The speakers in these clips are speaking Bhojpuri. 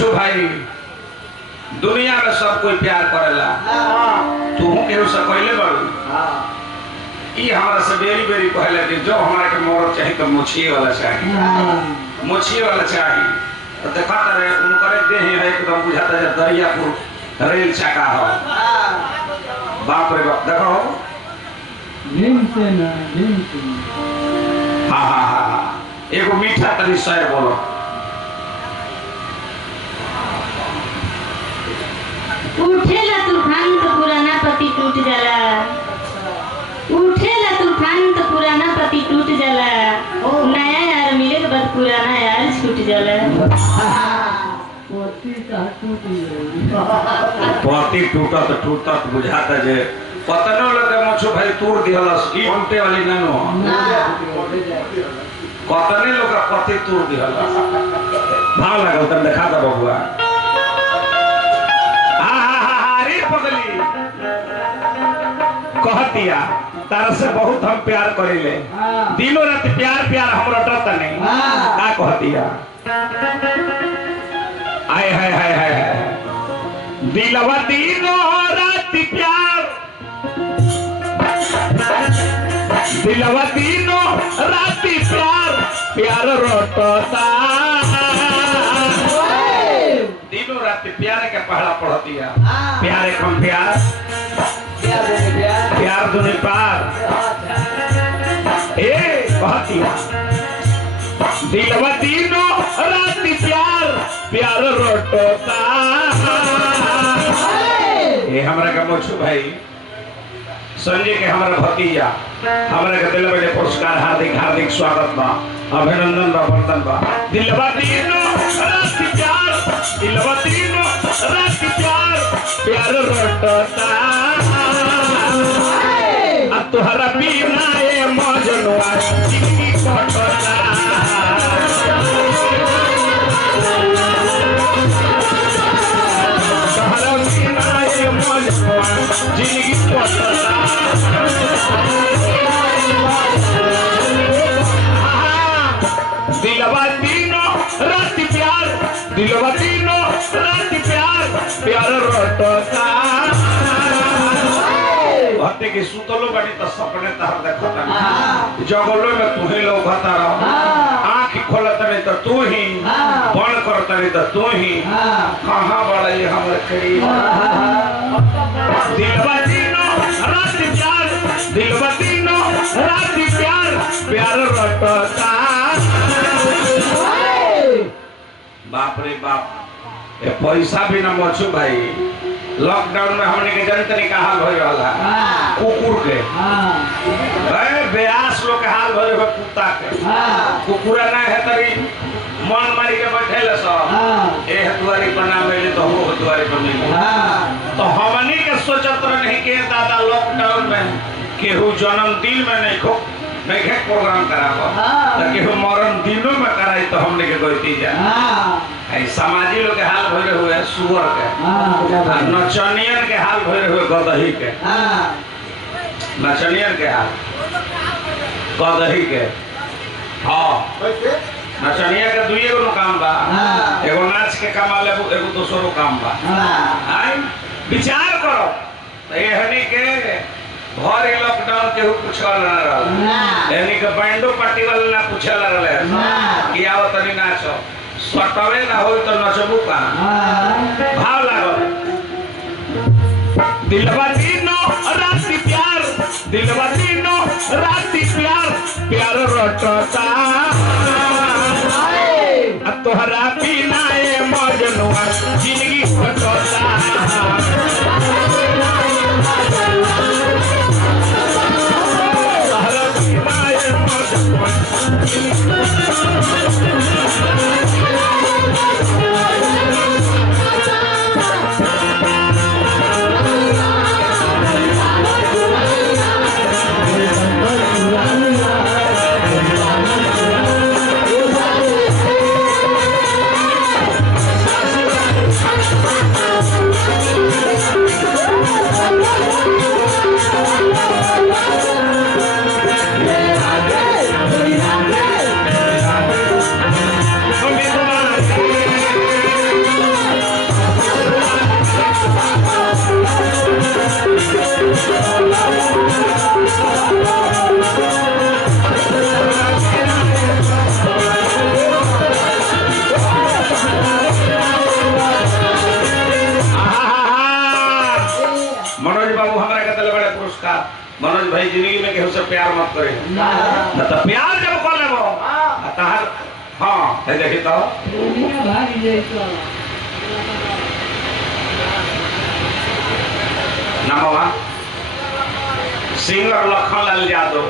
मच्छू भाई दुनिया में सब कोई प्यार करेला तू केहू से कहले बड़ू ई हमारा से बेरी बेरी कहले कि जो हमारे के मोर चाहिए तो मुछिए वाला चाहिए मुछिए वाला चाहिए तो देखा रे उनकरे देह है एकदम बुझाता है दरियापुर रेल चका हो बाप रे बाप देखो हाँ हाँ हाँ एगो मीठा तरी शेर बोलो उठेला तूफान तो पुराना पति टूट जाला उठेला तूफान तो पुराना पति टूट जाला नया यार मिले के बाद पुराना यार छूट जाला पति टूटा तो टूटा तो बुझाता जे पतनो लगे मच्छू भाई तोड़ दिहलस ई उल्टे वाली ननो कतने लोग पति तोड़ दिहलस भाव लागल तन देखा दा बबुआ पगली कहतिया तारा से बहुत हम प्यार करेले दिनों रात प्यार प्यार हम रटत नहीं का कहतिया आय हाय हाय हाय दिलवा दिनों रात प्यार दिलवा दिनों रात प्यार प्यार रटता दिनों रात प्यार के पहला पढ़तिया प्यार कम प्यार प्यार दुनिया पार ए कहतिया दिलवा दिनों रात प्यार प्यार रोटोता ए हमरा का मोछू भाई संजय के हमारा भतीजा हमारे के दिल में पुरस्कार हार्दिक हार्दिक स्वागत बा अभिनंदन बा वंदन बा दिलवा दिनों रात प्यार दिलवा दिनों रात प्यार प्यार रोटता अब तुहरा बिना ए मजनुआ जिंदगी कटता तुहरा बिना ए मजनुआ जिंदगी कटता दिलवा दिनों रात प्यार दिलवा दिनों रात प्यार प्यार रोटता भक्ति की सुतलो बनी तो सपने तहर देखता जगलो में तू ही लोग होता रहो आँख खोलता नहीं तो तू ही बंद करता नहीं तो तू ही कहाँ बड़ा ये हमारे करीब दिलवा दिनों रात प्यार दिलवा दिनों रात प्यार प्यार रोटता बाप रे बाप ये पैसा भी ना मच्छू भाई लॉकडाउन में हमने के जनतरी का हाल हो रहा कुकुर के ब्यास लोग के हाल हो रहा कुत्ता के कुकुरा ना है तरी मन मारी के बैठे ले सब ए हतुआरी पर ना मिले तो हो हतुआरी पर मिले तो हमनी के सोचत नहीं के दादा लॉकडाउन में केहू जन्मदिन में नहीं खो नहीं है प्रोग्राम कराबो तो केहू मरण दिनों में कराई तो हमने के गोती जा ऐ समाजी लोग के हाल भइले हुए सुअर के नचनियन के हाल भइले हुए गदही के नचनियन के हाल गदही के हां नचनिया के दुइए गो काम बा एगो नाच के कमा ले एगो दूसरो काम बा आई विचार करो तो एहनी के भर लॉकडाउन के पूछल ना रहल एहनी के बैंडो पार्टी वाला ना पूछल रहल कि आओ तनी नाचो सटवे ना हो तो नचबू का भाव लागल दिलवा दिनों रात प्यार दिलवा दिनों रात प्यार प्यार रटता अब तोहरा बिना ए मजनुआ जिंदगी कटता तोहरा बिना ए मजनुआ Thank you. मनोज भाई जिंदगी में केहू से प्यार मत करे ना तो प्यार जब कर लेबो तहार हां है देखी तो नामवा सिंगर लखन लाल यादव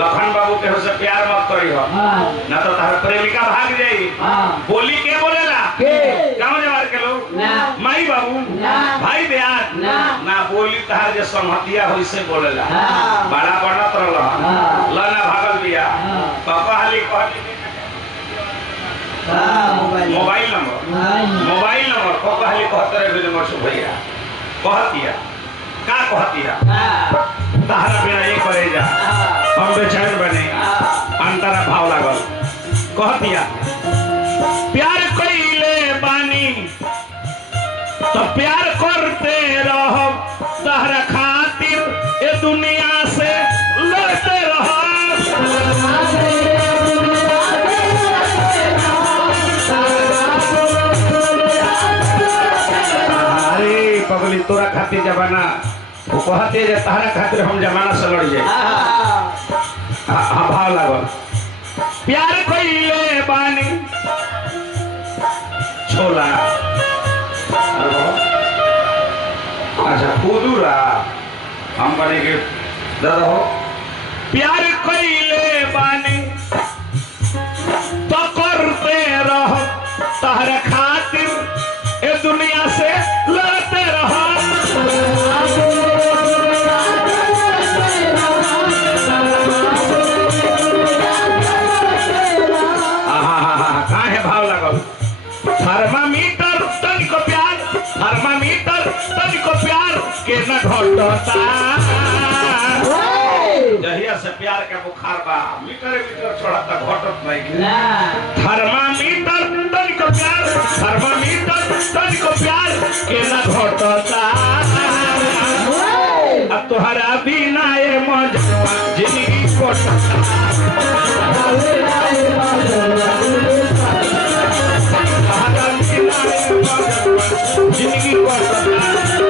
लखन बाबू केहू से प्यार मत करी हो ना तो तहार प्रेमिका भाग जाई बोली के बोलेला गांव जवार के लोग माई बाबू भाई देहात ना बोली तहार जे संहतिया होई से बोलेला बड़ा बनत रहला लना भागल बिया पापा हाली कहली मोबाइल नंबर पापा हाली कहते रहे मसू भैया कहतिया का कहतिया तहरा बिना एक करे जा हम बेचैन बने अंतरा भाव लागल कहतिया प्यार कइले बानी तो प्यार करते रहो तहरा खातिर ए दुनिया से लड़ते रहो अरे पगली तोरा खातिर जमाना वो कहते जे तहरा खातिर हम जमाना से लड़ जाए हाँ भाव लागल प्यार कइले बानी छोला अच्छा खुदूरा हम बने के दादा हो प्यार कइले बानी तो करते रहो तहरा खातिर ए दुनिया से लड़ते रहो थर्मामीटर तनिको प्यार के न घटता जहिया से प्यार के बुखार बा मीटर छोड़ता घटत नहीं थर्मामीटर तनिको प्यार के न घटता अब तोहरा बिना ये मजवा जिंदगी कोटता जिंदगी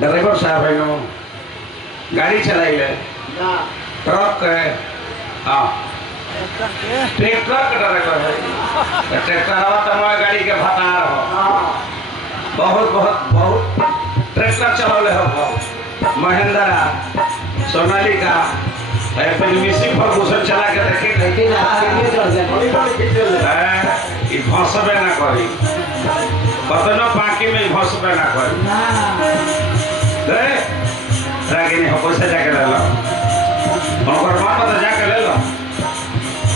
ड्राइवर साहब है गाड़ी चलाइले ट्रक है हाँ ट्रैक्टर का ड्राइवर है ट्रैक्टर हवा गाड़ी के भतार हो बहुत ट्रैक्टर चलौले हो महिंद्रा सोनालिका मिसिंग फर्गूसन चला के देखे भसबे ना करी कतनो पाकी में भसबे ना करी रागिनी हो पैसा जाके ले लो ओकर मां तो जाके ले लो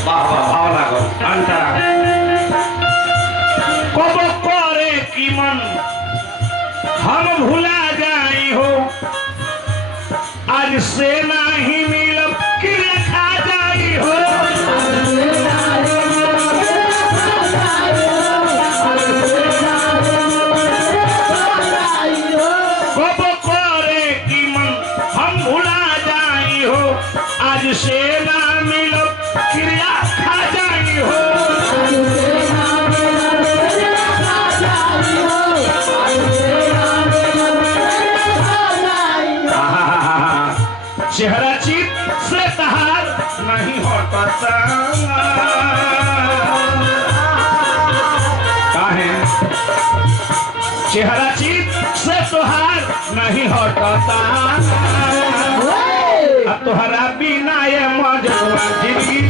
वाह भाव लागो अंतरा कब करे की मन हम भुला जाई हो आज से नहीं मिलब कि खा जाई हो आज से ना मिलो क्रिया खा जाई हो चेहरा चित से तहार नहीं होता काहे चेहरा चित से तोहार नहीं होता तोहरा बिना ये मजवा जिंदगी